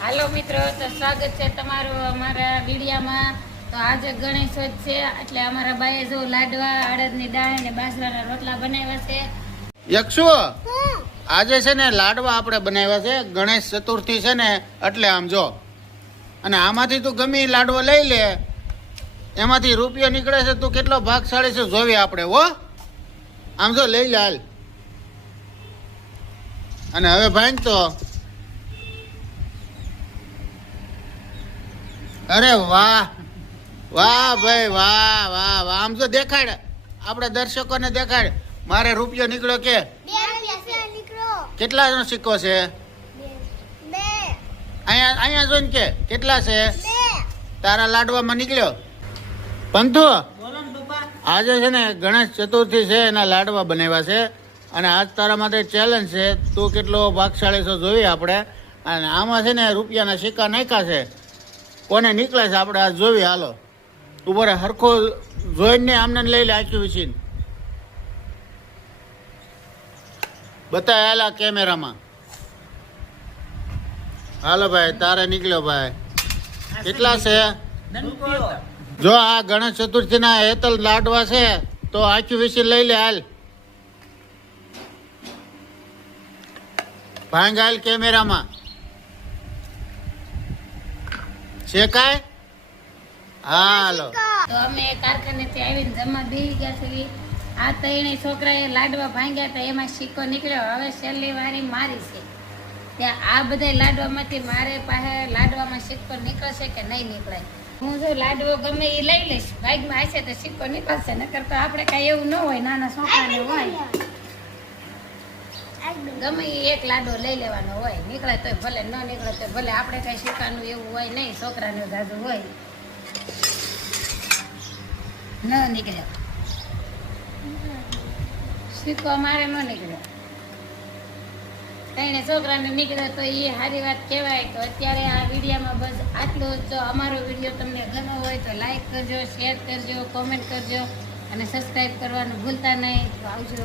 હાલો મિત્રો, તો સ્વાગત છે તમારું અમારા વિડીયામાં। તો આજે ગણેશોત્સવ છે એટલે અમારા બાએ જો લાડવા, અડદની દાળ અને બાજરાના રોટલા બનાવ્યા છે। યક્ષુ આજે છે ને લાડવા આપણે બનાવ્યા છે, ગણેશ ચતુર્થી છે ને એટલે આમ જો, અને આમાંથી તું ગમે ઈ લાડવો લઈ લે, એમાંથી રૂપિયો નીકળે છે, તું કેટલો ભાગશાળી છે જોવી આપણે હો। આમ જો લઈ લે હાલ। અને હવે ભાઈ તો અરે વાહ વાહ ભાઈ વાહ વાહ વાહ, આમ જો દેખાડ, આપણે દર્શકોને દેખાડ, મારે રૂપિયો નીકળ્યો કે કેટલા નો સિક્કો છે? અહીંયા અહીંયા જોઈને કે કેટલા છે તારા લાડવામાં નીકળ્યો? પંથુ આજે છે ને ગણેશ ચતુર્થી છે, એના લાડવા બનાવ્યા છે, અને આજ તારા માટે ચેલેન્જ છે, તું કેટલો ભાગશાળી છો જોઈએ આપણે। અને આમાં છે ને રૂપિયાના સિક્કા નાખ્યા છે, કોને નીકળે છે આપણે આજ જોવી। હાલો ઉપર હરખો જોઈને આમને લઈ લે, આખી વિસીને બતાય હાલા કેમેરામાં। હાલો ભાઈ, તારે નીકળ્યો ભાઈ, કેટલા છે? જો આ ગણેશ ચતુર્થી ના હેતલ લાડવા છે, તો આખી વિસી લઈ લે હાલ, ભાંગ હાલ કેમેરામાં શેકાય। હાલો તો અમે કારખાનેથી આવીને જમવા બેસી ગયા છીએ। આ ત્રણેય છોકરાએ લાડવા ભાંગ્યા હતા, એમાં સિક્કો નીકળ્યો। હવે છેલ્લી વારી મારી છે, ત્યાં આ બધા લાડવામાંથી મારે પાસે લાડવામાં સિક્કો નીકળશે કે નહીં નીકળે। હું જો લાડવો ગમે એ લઈ લઈશ, ભાગમાં હશે તો સિક્કો નીકળશે, નકર તો આપણે કાંઈ એવું ન હોય, નાના છોકરાને હોય ગમે એ એક લાડવો લઈ લેવાનો હોય, નીકળે તો ભલે, ન નીકળે તો ભલે, આપણે કઈ સિક્કાનું એવું હોય નહીં, છોકરાનું જાજુ હોય। ન નીકળ્યો સિક્કો, મારે ન નીકળ્યો, કઈને છોકરાને નીકળ્યો તો એ સારી વાત કહેવાય। તો અત્યારે આ વિડીયોમાં બસ આટલું જ। જો અમારો વિડીયો તમને ગમ્યો હોય તો લાઈક કરજો, શેર કરજો, કોમેન્ટ કરજો અને સબસ્ક્રાઈબ કરવાનું ભૂલતા નહીં। તો આવજો।